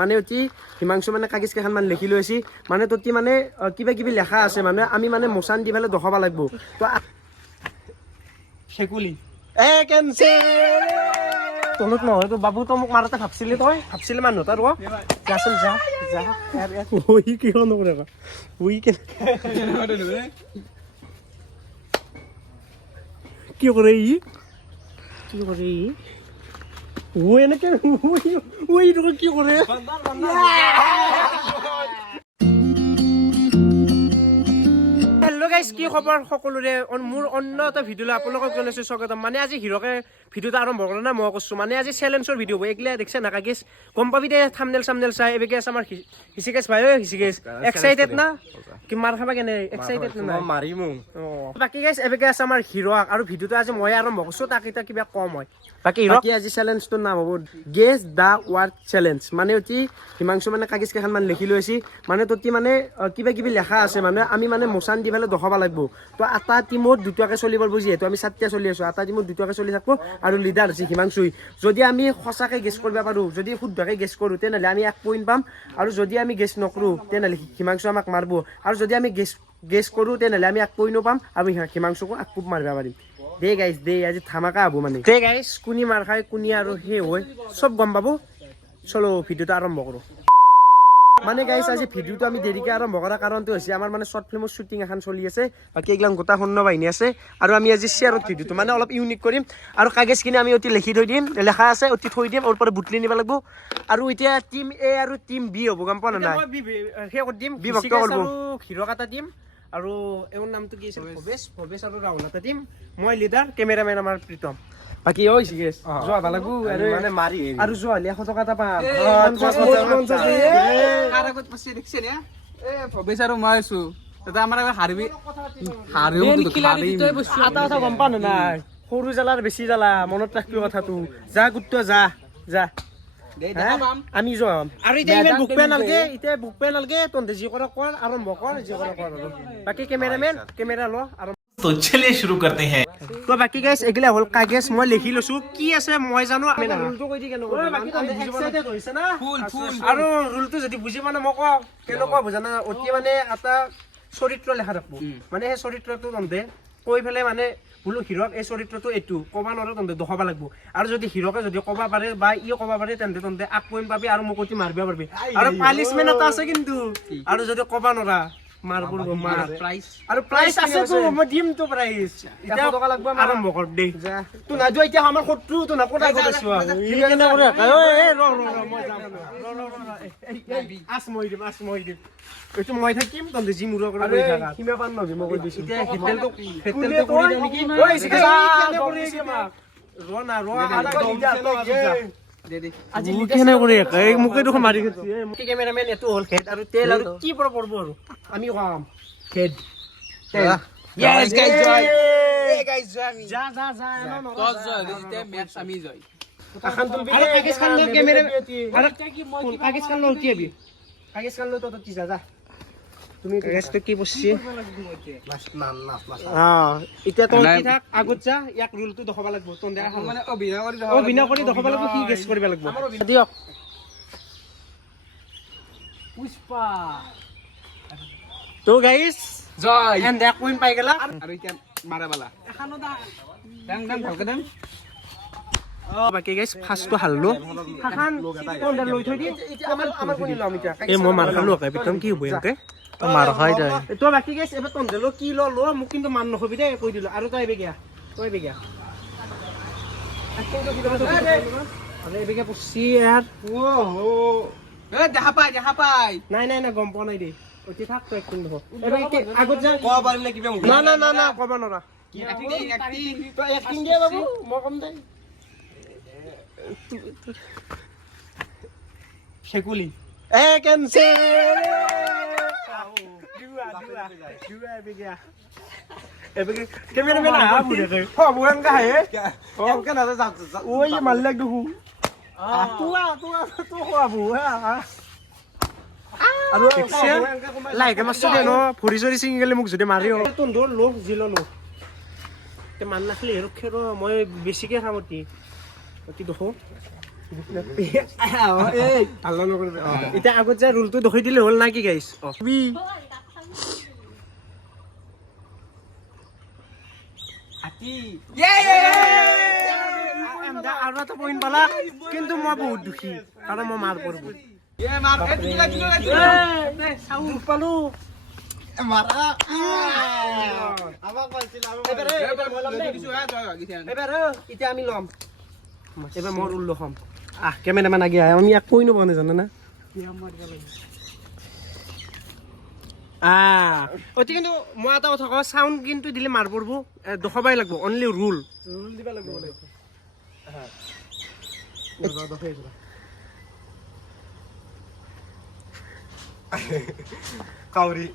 মানে অতি হিমাংশু মানে কাগজ কেইখন মান লিখি লৈছি মানে ততি মানে কিবা কিবি লেখা আছে মানে আমি মানে মোচান দি পেলাই দেখাব লাগিব তো সেকুলি তলত নহয় তো বাবু তো মোক মাৰতে ভাবছিলি তই ভাবছিলি মানুহ তাৰ যাচোন যা যা কিয় নকৰে কি কৰে ই এনেকে কি কৰে হেল্ল' গাইজ কি খবৰ সকলোৰে মোৰ অন্য এটা ভিডিঅ'লৈ আপোনালোকক জনাইছোঁ স্বাগতম মানে আজি হিৰকে ভিডিঅ'টো আৰম্ভ কৰা নাই মই কৈছোঁ মানে আজি চেলেঞ্জৰ ভিডিঅ' হ'ব এইগিলা দেখিছে নাকা গেছ গম পাবি দে থামনেল চামনেল চাই এবেগে আছে আমাৰ হিচিকেশ ভাই হিচিকেশ এক্সাইটেড না কি মাৰ খাবা কেনে এক্সাইটেড না মাৰিমো বাকী গাইজ এবেগে আছে আমাৰ হিৰক আৰু ভিডিঅ'টো আজি মই আৰম্ভ কৰিছোঁ তাক এতিয়া কিবা কম হয় বাকী আজি চেলেঞ্জটোৰ নাম হ'ব গেছ দ্য ৱাৰ্ড চেলেঞ্জ মানে অতি হিমাংশু মানে কাগজ কেইখন মান লিখি লৈছি মানে ততি মানে কিবা কিবি লেখা আছে মানে আমি মানে মোচান দি পেলাই দেখাব লাগিব তো এটা টিমত দুটাকে চলি পারবো যিহেতু আমি 7টা চলি আছো এটা টিমত দুটাকে চলি থাকবো আৰু লিডাৰ আছে হিমাংশুই যদি আমি সঁচাকে গেছ কৰিব পাৰো যদি শুদ্ধকে গেছ কৰো তেনেহলে আমি 1 পইণ্ট পাম আৰু যদি আমি গেছ নকৰো তেনেহলে হিমাংশু আমাক মাৰবো আৰু যদি আমি গেছ কৰো তেনেহলে আমি 1 পইণ্ট পাম আৰু হিমাংশুক খুব মাৰিব পাৰিম দে গাইজ দে আজি ধামাকা হব মানে দে গাইজ কোনি মাৰ খায় কোনি আৰু হে হয় সব গম পাবো চলো ভিডিঅ'টো আৰম্ভ কৰো মানে গাইছ আজি ভিডিঅ'টো আমি দেৰিকে আৰম্ভ কৰাৰ কাৰণটো হৈছে আমাৰ মানে শৰ্ট ফিল্মৰ শ্বুটিং এখন চলি আছে বাকী এইগিলান গোটা সৈন্য বাহিনী আছে আৰু আমি আজি শ্বেয়াৰত ভিডিঅ'টো মানে অলপ ইউনিক কৰিম আৰু কাগজখিনি আমি অতি লিখি থৈ দিম লেখা আছে অতি থৈ দিম ওপৰত বুটলি নিব লাগিব আৰু এতিয়া টিম এ আৰু টিম বি হ'ব গম পোৱা নাই সেই কৰি দিম বিভক্ত কৰিব আৰু হিৰক এটা টিম আৰু এওঁৰ নামটো কি আছিল ভৱেশ আৰু ৰাহুল এটা টিম মই লিডাৰ কেমেৰামেন আমাৰ প্ৰীতম বাকি ঐ সিগেছ যোৱা ভাল লাগু আৰু মানে মাৰি আৰু যোৱা 100 টকা এটা পাম 50 কাৰ আগত পাছে দেখছে নে ভৱেশ আৰু মই আছো তাতে আমাৰ হাৰিবি এটা গম পা নাই সৰু জালাৰ বেছি জালা মনত ৰাখিবি কথাটো যা গুট্টো যা আমি যাম আৰু এতিয়া ইমান বুক পেনালগে তন্তে যি কৰা কৰ আৰম্ভ কৰ যি কৰা কৰ বাকি কেমেৰামেন কেমেৰা ল আৰু तो चलिए शुरू करते हैं তো বাকি গাইস এগিলা হল কাগজ মই লিখি লৈছো কি আছে মই জানো আমি ৰুলটো কৈ দি কেনে বাকি তুমি এক্সাইটেড হৈছে না ফুল আৰু ৰুলটো যদি বুজি মানে মই কওঁ কেনেকুৱা বুজানা অতি মানে এটা চৰিত্ৰ লেখা ৰাখবো মানে সেই চৰিত্ৰটো তন্তে কৈ ফেলে মানে বুলো হিৰক এই চৰিত্ৰটো এটু কবা নৰে তন্তে দেখাব লাগিব আৰু যদি হিৰকে যদি কবা পাৰে বা ই কবা পাৰে তেন্তে তন্তে 8 পইণ্ট পাবি আৰু মোক অতি মাৰবা পাৰবি আৰু পানিশমেন্ট এটা আছে কিন্তু আৰু যদি কবা নৰা মারবুর মার প্রাইস আর প্রাইস আছে তো মই দিম তো প্রাইস এটা টাকা লাগবে আরম্ভ কর দে তুই না যাই এতিয়া আমার শত্রু তো না কোটা গেছছ ই কেনে করে এ র মই যাম আস মই দিম এটো মই থাকিম তন্তে জি মুরা করে কই থাকা কিমে পান নবি মই কই দিছি এতিয়া হেটেলটো কৰি দে নেকি ওই কেনে কৰি মা ৰ না ৰ আলা আজি কেনে কৰি এই মুকে দেখো মাৰি গেছি মুকে ক্যামেৰামেন এটো হল খেদ আৰু তেল আৰু কি পৰা পৰব আৰু আমি কাম খেদ ইয়েস গাইস জয় গাইস জয় যা টস জয় দিতে ম্যাচ আমি জয় এখন তুলবি কাগজ খান ল ক্যামেরা আর কি মই কাগজ খান ল কি আবি কাগজ খান ল তো কি যা তুমি কাগজটো কি বসছি এতিয়া তো কি থাক আগত যা এক ৰুলটো দেখাব লাগিব তন দেখা মানে অভিনয় কৰি দেখাব লাগিব কি গেছ কৰিব লাগিব দিয়ক পুষ্পা তো গাইস জয় এন্ড এক পইণ্ট পাই গেলা আৰু এতিয়া মাৰা বালা এখানো দাং ভালকে দাং বাকি গাইস ফাৰ্স্টটো হাললো হাখান কোনটা লই থই দি আমাৰ কোনি লম এতিয়া এই মই মাৰ খালো কে বিতম কি হ'ব এনকে মাৰ খাই যায় তো বাকি গাইস এবে তন দেলো কি ল মোক কিন্তু মান নখবি দে কই দিলো আৰু তই বেগিয়া আৰে এবেগে পুছি यार ওহো এ দেখা পাই নাই গম পোৱা নাই দে অতি থাক তই কোন দেখো এবে আগত যা ক পারিম না কিবা না কবা নৰা অ্যাক্টিং তো অ্যাক্টিং দিয়া বাবু মই কম দে সেকুলি কেনসেল দুয়া বেগিয়া এবেগে ক্যামেরাম্যান আ বুড়ে কে বুয়ান কা হে কেন না যা ওই মাল্লাক দেখু তুয়া তো খোয়া বুয়া আৰু এক্সেল লাইকে মাছটো দে ন ভৰি জৰি চিঙি গলে মোক যদি মাৰিও তোন দৰ লো জিলো লো তে মান নাখালি ৰক্ষে ৰ মই বেছিকে খাম অতি অতি দেখো আল্লাহ নকৰিবি এতিয়া আগত যে ৰুলটো দেখুৱাই দিলে হ'ল না কি গাইছ আৰু এটা পইণ্ট পালা কিন্তু মই বহুত দুখী কাৰণ মই মাৰ পৰব পালো এতিয়া আমি ল'ম এবাৰ মই ৰুল লম কেমেৰামেন আগে আহে আমি ইয়াক কৈ নপোৱা নাই জানা না অতি কিন্তু মই এটা কথা কওঁ চাউণ্ড কিন্তু দিলে মাৰ পৰব দেখাবাই লাগব অনলি ৰুল দিবা লাগব কাউৰী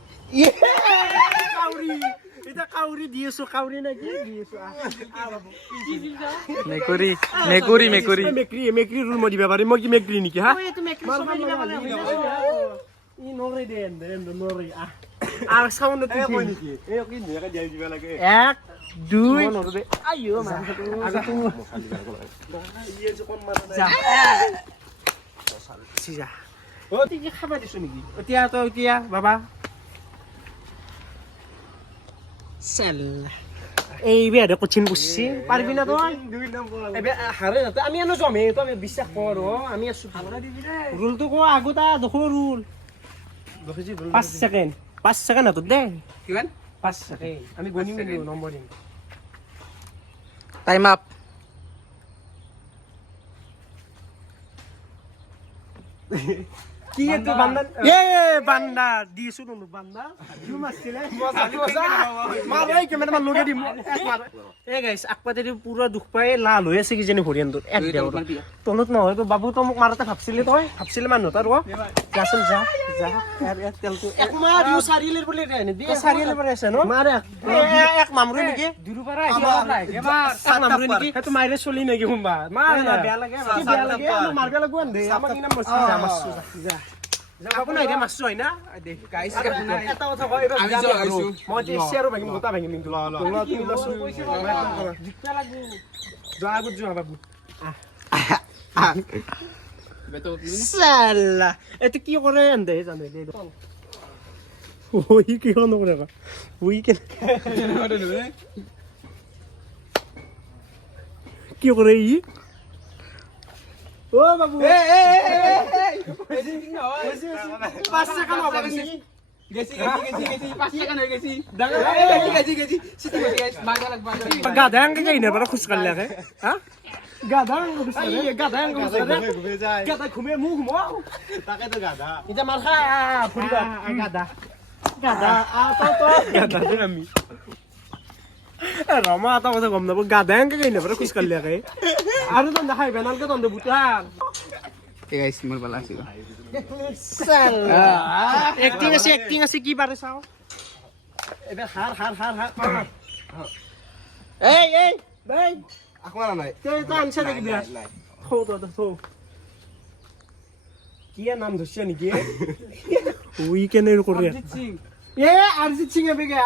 এটা কাউৰী দি আছো কাউৰী নে কি দি আছো মেকুৰী মেকুৰী মেকুৰী মেকুৰী ৰুল মই দিবা পাৰিম মই কি মেকুৰী নেকি হা ই নৰে দে নৰে আৰু চাউণ্ড নেকি এই কি ধুনীয়াকে দিয়াই দিবা লাগে 1 2 নৰে আইও মা আগত যা অ তুই কি খাবা দিছ নেকি এতিয়া তো এতিয়া বাবা চেল এই বিয়াতে কঠিন বুঝছি পারবি না তুই এবে হারে না আমি এনো জমে তো আমি বিশ্বাস কর আমি আছো রুল তো কো আগতা দেখো রুল 5 সেকেন্ড 5 সেকেন্ড তো দে কিমান 5 সেকেন্ড আমি গনি মিলো নম্বর দিম টাইম আপ কি এত বান্দা এ বান্দা দিছো নো বান্দা ইউ মারছিলে মার এই ক্যামেরাম্যান লগে দিম এক মার এ গাইস আকপাতে দি পুরো দুখ পায় লাল হৈ আছে কি জানি হরিয়ানটো এক দেও তনত নহয় তো বাবু তো মোক মারতে ভাবছিলে মানুহ তাৰ যাচোন যা এর তেলটো এক মার ইউ সারিলের বলে রে দি সারিলের পরে আছে ন মার এক মামরু নেকি দুরু পারা এবার এক মামরু নেকি তো মাইরে চলি নেকি হুমবা মার না বেয়া লাগে মারবে লাগব আন দে আমাক ইনাম মরছি যা মারছু যা আপোনাৰ এতিয়া মাছটো হয় না গাইছ এটা কথা কয় এবাৰ আমি যে আহিছো মই এসি আৰু ভাঙিম গোটা ভাঙিম কিন্তু তুমি লছো জিতবা লাগব যোৱা আগত যোৱা বাবু বেটো সালা এতে কি কৰে এন্দে জানে দে ওই কি হন কৰে ওই কে কি কৰে ই ও বাবু এ 5 সেকেন্ড হবে গেছি 5 সেকেন্ড হয়ে গেছি গেছি সিটি গেছি মারবা লাগবা গাধাং কে গাইনে বড় খুশ করলে রে হ্যাঁ গাধাং গাধাং ঘুমে যায় গাধা ঘুমে মুখ ঘুমাও তাকে তো গাধা এটা মার খা ফুরিবা গাধা গাধা তো গাধা দিন আমি রমা তো কথা গম নাব গাধাং কে গাইনে বড় খুশ করলে রে আর তো দেখাই বেনাল কে তন্দে বুতাল এ গাইস মোর বালা আছে এক্টিং আছে কি পারে চাও এবে হার এই ভাই আকমানা নাই তে তো আনছে দেখি বিয়া থো কি নাম ধরছে নাকি ওই কেনে করে এ অরিজিৎ সিং এবে গা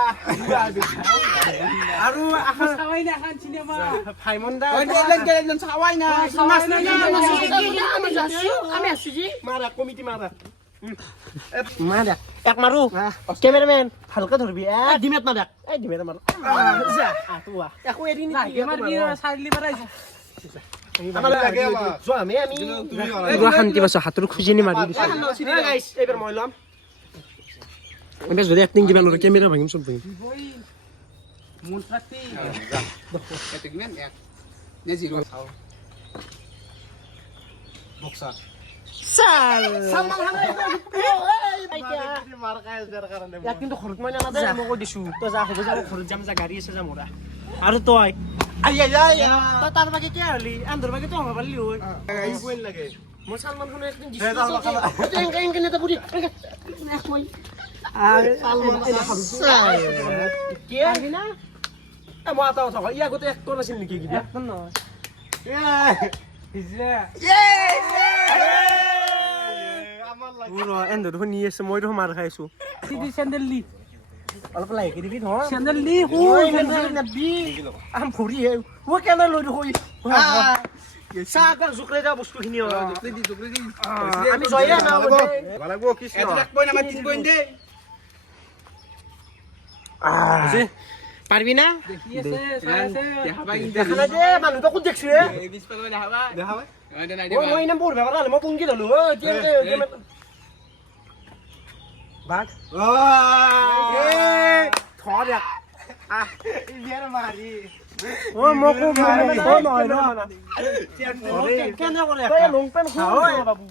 আৰু আখা চাওয়াই না খান সিনেমা ফাইমনদা ওই একজন ছাওয়াই না মাছ না আমি আসছি জি মারা কমিটি মারা এক মারু ক্যামেরাম্যান হালকা ধরবি ডিমেট মারা এই ডিমেট মার যা আতুয়া একো এরি নি এমার কি সাইডলি মারাই আমার লাগে জো আমি পুরা শান্তি পাছো হাতৰ খুজিনি মাৰি দিছো গাইস এবাৰ মই লম এবাৰ যদি অ্যাক্টিং দিবা নৰে ক্যামেৰা ভাঙিম সব ভাঙিম মন ৰাখতি এত কিমান এক নে জিৰো বক্সাৰ সাল মাৰ খায় যাৰ কাৰণে ইয়াক কিন্তু ঘৰত মই নানা দে মই কৈ দিছো তই যা হ'ব যা ঘৰত যাম যা গাড়ী আছে যা মোৰা আৰু তই তই তাৰ বাকি কি হলি আন্দৰ বাকি তো হ'ব পাৰলি হয় এই কোন লাগে মই সালমান খানৰ একদিন দিছো এনকে নেতা পুৰি এক মই কি আহি না মই এটা কথা কওঁ ই আগতে এক্টৰ আছিল নেকি কিবা এক্টৰ নহয় এন্দৰ শুনি আছে মই দেখোন মাৰ খাইছো চেণ্ডেল দি অলপ লাহেকে দিবি ধৰ চেন্দেল দি আম ভৰি মই কেনে লৈ দেখোই চাহ তাৰ জোকলে যা বস্তুখিনি আমি জয়ে না পারবি না দেখা না যে মানুহটো ক'ত দেখছো মই ইনাম পঢ়িব পাৰা মই পুংকি ধলো বাঘ ধৰ মকো কেনে কৰে লং পেন বাবু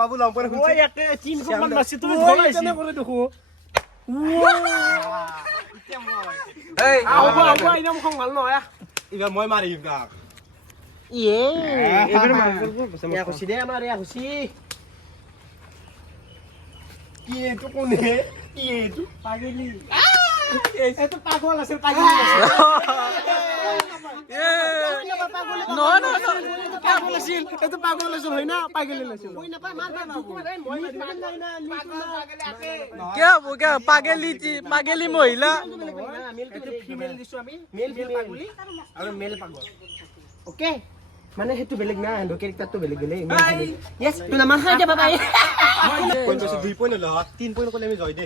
বাবু লং পেন তিন ফুটমান বাছি তুমি কেনে কৰে দেখো ইনাম খং ভাল নহয় এইবাৰ মই মাৰিম তাক খুচি দে আমাৰ খুচি কি এইটো কোনে কি এইটো পাগলি এইটো পাগল আছিল পাগল আছিল এইটো পাগল আছিল হয় না পাগলি লৈছিল क्या वो क्या पागली पागली महिला ফিমেল দিছো আমি মেল পাগলি আৰু মেল পাগল ওকে মানে হেতু বেলেগ না হেndo ক্যারেক্টারটো বেলেগ বেলেগ ইয়েস তুই নাম খাই দে বাবা পইণ্ট আছে 2 পইণ্ট লহ 3 পইণ্ট ক'লে আমি জয় দে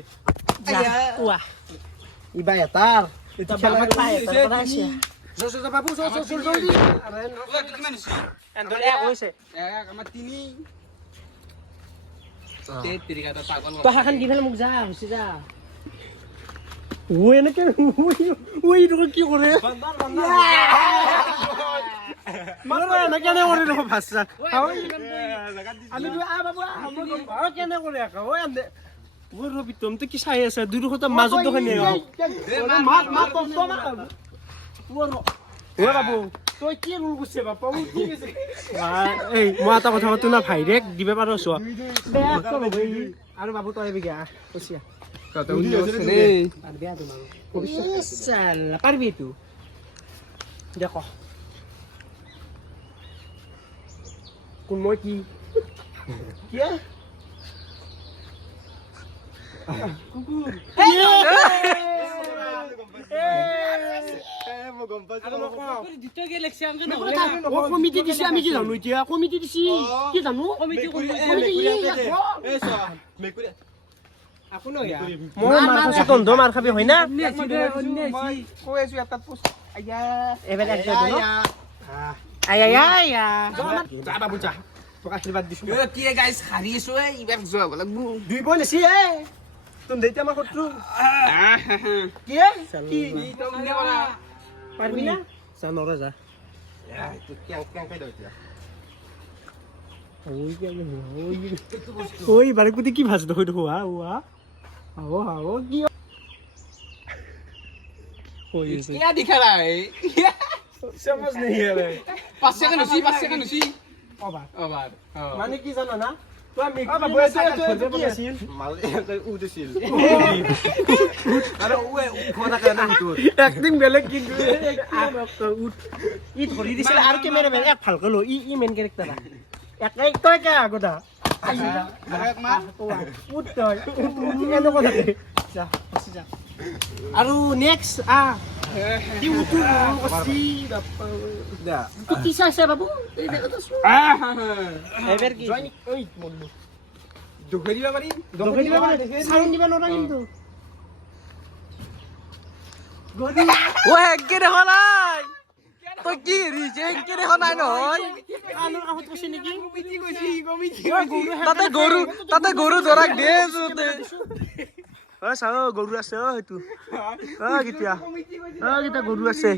ওয়া ইবা এটাৰ এটা বাবা পাই এটাৰ পৰা আছে যো বাবু যো জলদি আৰে কিমান হৈছে এন্দৰ এক হৈছে এক আমাৰ 3 তেত্ৰিকাটা পাগল তো হাখান দি ফেলে মোক যা হৈছে যা ওই এনেকে ওই তো কি করে মারা না কেন করে দেখো ভাষা আমি তো আ বাবু আমরা ভালো কেন করে একা ওই আন্দে ওই রবি তুমি তো কি চাই আছে দুই কথা মাজত দোকান নিয়ে মাত মাত তো মাত ওই বাবু তই কি রুল করছে বাপা ও কি আছে এই মই এটা কথা কতো না ভাইরেক দিবে পারো ছো বেয়া তো ভাই আর বাবু তই বিগা কইছিয়া কত উনি আছে রে আর বেয়া তো ভবিষ্যৎ সালা পারবি তুই দেখো কোন মই কি কি কুকুর কমিটি দিছি আমি কি জানো এতিয়া কমিটি দিছি কি জানো কমিটি আপুনি মই মাৰ খাইছো তন্ধ মাৰ খাবি হয় না কৈ আছো এটা পোষ্ট আয়া এবাৰ একদম আয়া আয়া যা বাবু যা তোক আশীৰ্বাদ দিছো কি গাইস হাৰিছো এইবাৰ যোৱা লাগব 2 পইণ্ট আছে তুমি দেইতা আমাৰ শত্ৰু কি কি তুমি কৰা পারবি না যা নরা যা তো কেং কাই দইতা ওই বারে কুতি কি ভাজ দই দোয়া ওয়া आओ आओ কি ওই क्या दिखा रहा है समझ नहीं आ रहा है 5 सेकंड उसी ओबार ओवर মানে কি জানো না তো আমি বাবু এটা কি আছিল মাল উদিছিল আরে ওয়ে খনা কানা তোর একদিন বেলেগ কিন্তু ই ধৰি দিছিল আৰু কেমেৰামেন এক ভালকৈ ল ই মেইন ক্যাৰেক্টাৰ একাই তই কে আগদা এক মাৰ উঠ তই এনে কথা যা বসি যা আৰু নেক্সট কি উঠু বসি দা কি চাইছে বাবু এই দেখো তো এবাৰ কি ওই মল্লু দুখৰিবা পাৰি দগৰিবা সাউন্ড দিবা নৰা কিন্তু वो हैंके देखो নাই তো কি রিছে हैंके देखो নাই নহয় আলু আহত কইছে নেকি তাতে গরু ধরাক দে জুতে ও চাও গরু আছে ও হেতু ও গিতা গরু আছে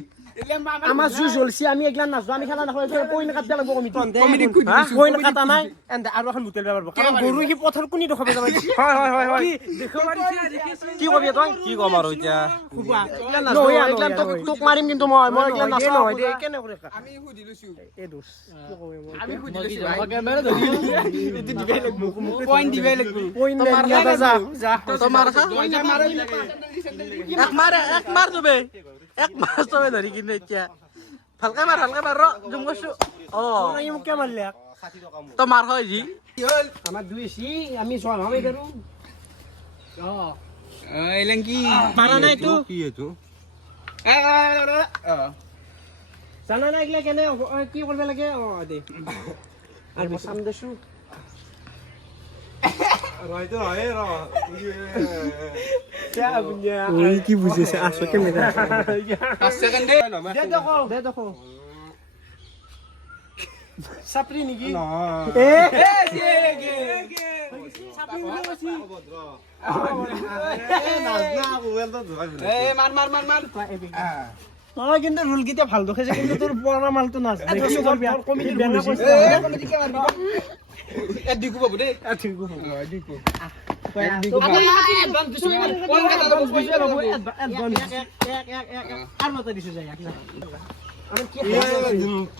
আমাৰ জু জ্বলছি আমি একলা নাজো আমি খেলা নাখাও পইন কাট লাগব কমিটি পইন কাটা নাই এন্ড আৰু এখন হোটেল পাৰব কাৰণ গৰু কি পথৰ কোনি দেখাব যাব হয় কি দেখো কি কবি তই কি কম আৰু এতিয়া একলা তোক মাৰিম কিন্তু মই একলা নাচাও নহয় দে কেনে কৰে আমি হুদি লৈছো এ দোষ আমি হুদি লৈছো কেমেৰা ধৰি এটো দিবে লাগব পইণ্ট দিবে লাগব পইন দিয়া যা তোমাৰ খা এক মাৰ যাবে এক মাৰ চবে ধৰি কিনে এতিয়া ভালকে মাৰ ৰ জুম গৈছো অ এই মোক কে মাৰলে তো মাৰ হয় জি আমাৰ দুই সি আমি সব আমি কৰো এলেংকি পাৰা নাই এইটো কি এইটো জানা নাই এইগিলা কেনে কি কৰিব লাগে দে আৰু মই চাম দেছো কি বুজিছে আছো কেমেৰা 5 সেকেন্ড দে দে দেখো চাপৰি নেকি কিন্তু ৰোল কেইটা ভাল দেখাইছে কিন্তু তোৰ পুৰণা মালটো নাচ কমিটি বেয়া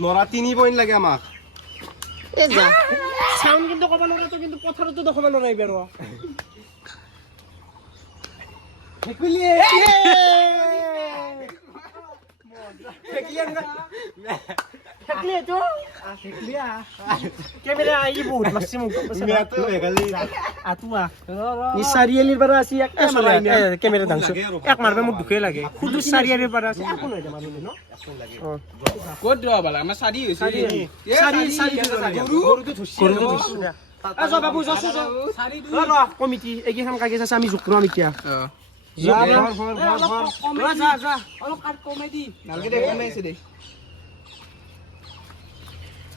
নৰা 3 পইণ্ট লাগে আমাক চাউণ্ড কিন্তু ক'ব নোৱাৰাতো কিন্তু পথাৰতো দেখাব নোৱাৰিবি আৰু চাৰিআলিৰ পৰা আছে কেমেৰা ডাঙৰ এক মাৰিব মোক দুখেই লাগে শুধু চাৰিআলিৰ পৰা আছে একো নহয় ন ক'ত ৰ বালা আমাৰ চাৰি হৈছে কমিটি এইকেইখন কাগজ আছে আমি জোখ এতিয়া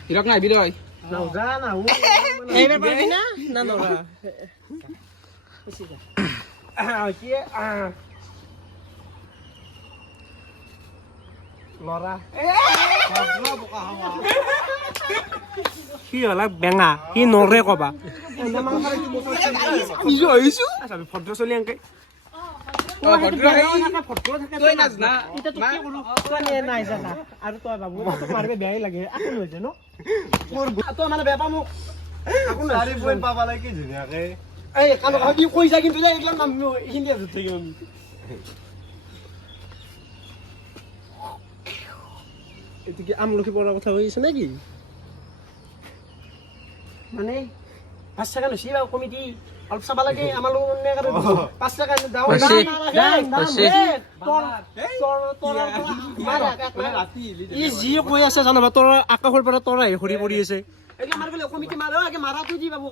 হিৰক নাই বিৰয় এইবাৰ পাৰিবি না না নৰা লৰা সি হলা বেঙা সি নৰে কবা ভদ্ৰ চলি আনকে আৰু তই বাবু মাৰিব বেয়াই লাগে আকো হৈ যায় ন তই মানে বেয়া পা মোক পাবা লাগে কি ধুনীয়াকে এই কি কৈছা কিন্তু এইগিলা নাম হিন্দী আছে থাকিম আমি এইটো কি আমলখি পৰাৰ কথা কৈছে নেকি মানে 5 টাকা লৈছে বাৰু কমিটি অলপ চাবা লাগে আমাৰ লগত 5 টাকা ই যি কৈ আছে জানো তোৰ আকাশৰ পৰা তৰাই হৰি পৰি আছে কমিটি মাৰাটো দি পাব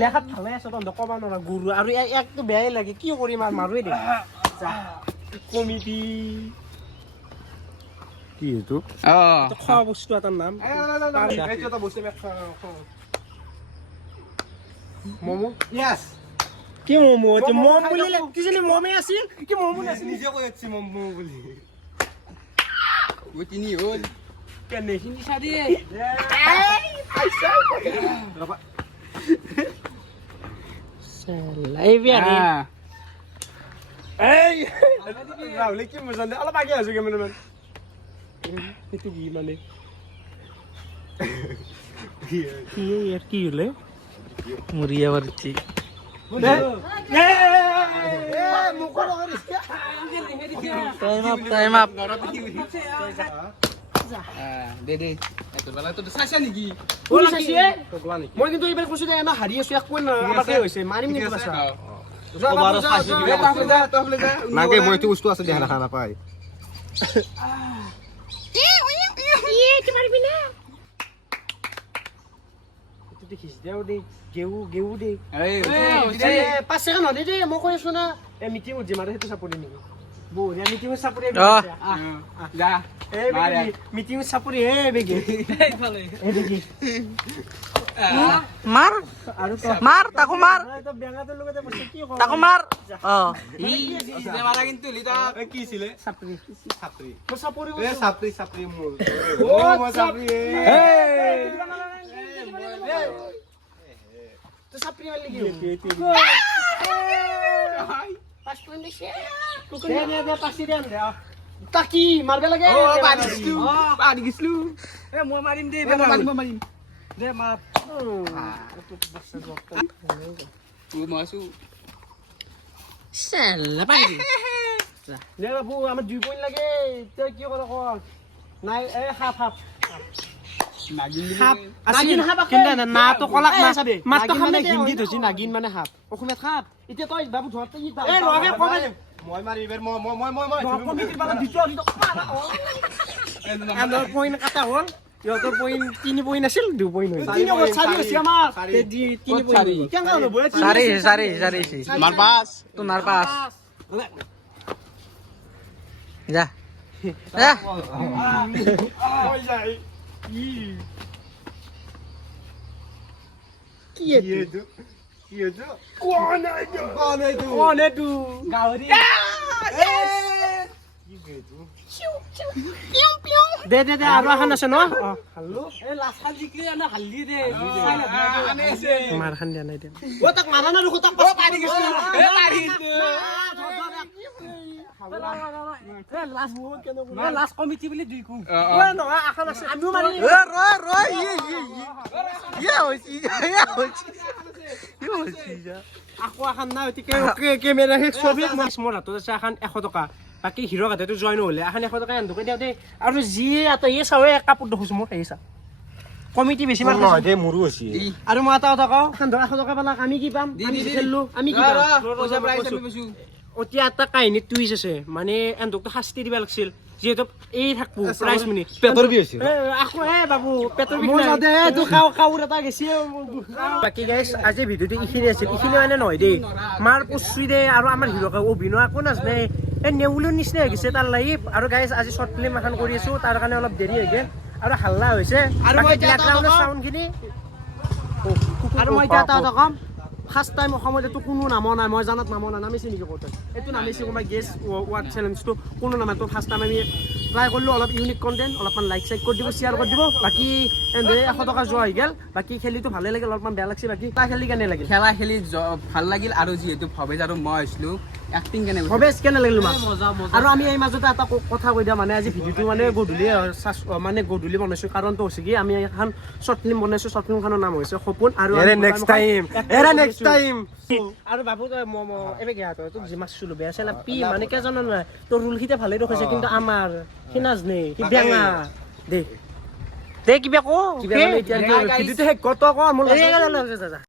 লেখাত ভালে আছে তহঁত ক'বা নোৱাৰা গুৰু আৰু একটো বেয়াই লাগে কি কৰিম আৰু মাৰোৱে দে কমিটি কি এইটো খোৱা বস্তু এটাৰ নাম মমো কি মমো মম বুলি কিজানি মমে আছিল কি মমো নাছিল নিজে কৈ আছি মমো বুলি তিনি হ'ল কেনে ৰাহুলে কি মজা দে অলপ আগে আছো কেমেৰামেন এইটো কি মানে কি হলে মুৰিয়া বাৰছি টাইম আপ দে দে এটো বালা তো চাইছা নেকি মই কিন্তু এইবাৰ কৈছো যে এনে হাৰি আছো এক পইণ্ট আমাকে হৈছে মাৰিম নেকি বাছা নাগে মইতো বস্তু আছে দেখা দেখা নাপায় গেউ দে 5 ছেকেণ্ড হলে দে মই কৈ আছো না মিটিং উঠি মাৰে সেইটো চাপৰি নেকি বঢ়িয়া মিটিং চাপৰি যা মিটিং চাপৰি হে বেগে মাৰ মাৰ তাকো মাৰ বেঙাটোৰ লগতে বস্তু কি তাকো মাৰ মাৰা কিন্তু লিটা কি ছিলে চাপৰি ছাত্ৰী চাপৰি এ ছাত্ৰী মোৰ মই ছাত্ৰী তো চাপৰি মারলি কি পাঁচ পয়েন্ট দিছে দে পাঁচি দে দে তাকি মারবে লাগে পাৰি গিছলু এ মই মাৰিম দে মাৰিম দে মার তুই মাসু সালা পারি দে বাবু আমার 2 পয়েন্ট লাগে তুই কি করে কর নাই এ হাফ সাপ আছিল কিন্তু নাটো কলাক না মাত্ৰ মানে খামে হিন্দীত হৈছে নাগিন মানে সাপ অসমীয়াত সাপ এতিয়া তই বাবু ধৰতে কি এই ৰগে কমে মই মাৰি এইবাৰ মই কমিটিৰ পৰা দিছো আমাৰ পইণ্ট কাটা হ'ল ইহঁতৰ পইণ্ট 3 পইণ্ট আছিল 2 পইণ্ট হ'ল 3 হৈছে আমাৰ 3 পইণ্ট কেনেকা হ'ব চাৰি মাৰ পাঁচ তোমাৰ পাঁচ যা যা কোন এইটো গাহৰি দে আৰু এখন আছে ন এই লাছখান জিকলি আনা হালদি দে মাৰ খান দিয়া নাই দে ও তাক মাৰা না ৰখো তাক পাৰি গৈছে এ পাৰি লাষ্ট কমিটি বুলি দুই কো নহয় এখন আছে আমিও মাৰি আকৌ এখন নাই গতিকে কেমেৰা শেষ ছবি মোৰ হাতত আছে এখন 100 টকা বাকী হিৰ হাততো জইন নহ'লে এখন 100 টকা এন্দুকে দিওঁ দেই আৰু যি এটা এই চাওঁ এক কাপোৰ দেখিছোঁ মোৰ এই চা কমিটি বেছি মাৰ নহয় দে মোৰো হৈছে আৰু মই এটা কথা কওঁ এখন 100 টকা পালাক আমি কি পাম আমি খেলিলোঁ আমি কি পাম পইচা প্ৰাইজ আমি পাইছো এতিয়া এটা কাহিনীত টুইষ্ট আছে মানে এন্দুকটো শাস্তি দিব লাগিছিল যিহেতু এই থাকবো প্ৰাইজ মিনি পেটৰ বিষ হৈছে আকৌ বাবু পেটৰ বিষ নাই কাউৰ এটা গেছি বাকী গাইছ আজি ভিডিঅ'টো এইখিনি আছিল এইখিনি মানে নহয় দেই মাৰ পচি দে আৰু আমাৰ হিৰকে অভিনয় একো নাজানে এই নেউলৰ নিচিনা হৈ গৈছে তাৰ লাইফ আৰু গাইছ আজি শ্বৰ্ট ফিল্ম এখন কৰি আছো তাৰ কাৰণে অলপ দেৰি হৈ গ'ল আৰু হাল্লা হৈছে আৰু মই এতিয়া এটা বেকগ্ৰাউণ্ডৰ কওঁ। চাউণ্ডখিনি আৰু মই এতিয়া এটা কম ফাৰ্ষ্ট টাইম অসমত এইটো কোনো নামৰ নাই মই জানাত নামৰ নাই নামিছে নেকি ক'ত এইটো নামিছে কোনোবা গেছ ৱাৰ্ড চেলেঞ্জটো কোনো নামে তো ফাৰ্ষ্ট টাইম আমি ট্ৰাই কৰিলোঁ অলপ ইউনিক কণ্টেণ্ট অলপমান লাইক চাইক কৰি দিব শ্বেয়াৰ কৰি দিব বাকী এনে 100 টকা যোৱা হৈ গ'ল বাকী খেলিটো ভালে লাগিল অলপমান বেয়া লাগছে বাকী তাৰ খেলি কেনে লাগিল খেলা খেলি ভাল লাগিল আৰু যিহেতু ভৱেশ আৰু মই আছিলো এক্টিং কেনে ভৱেশ কেনে লাগিল আৰু আমি এই মাজতে এটা কথা কৈ দিয়া মানে আজি ভিডিঅ'টো মানে গধূলি বনাইছোঁ কাৰণটো হৈছে কি আমি এখন শ্বৰ্ট ফিল্ম বনাইছোঁ শ্বৰ্ট ফিল্মখনৰ নাম হৈছে সপোন আৰু নেক্সট টাইম আৰু বাবু তই এবে গেয়া তই তোক যি মাছছিলো বেয়া আছে না পি মানে কে জানো নাই তোৰ ৰুলখিতে ভালে ৰখাইছে কিন্তু আমাৰ সি নাজনে সি বেঙা দে কিবা কো ভিডিঅ'টো শেষ কৰ তই কৰ মোৰ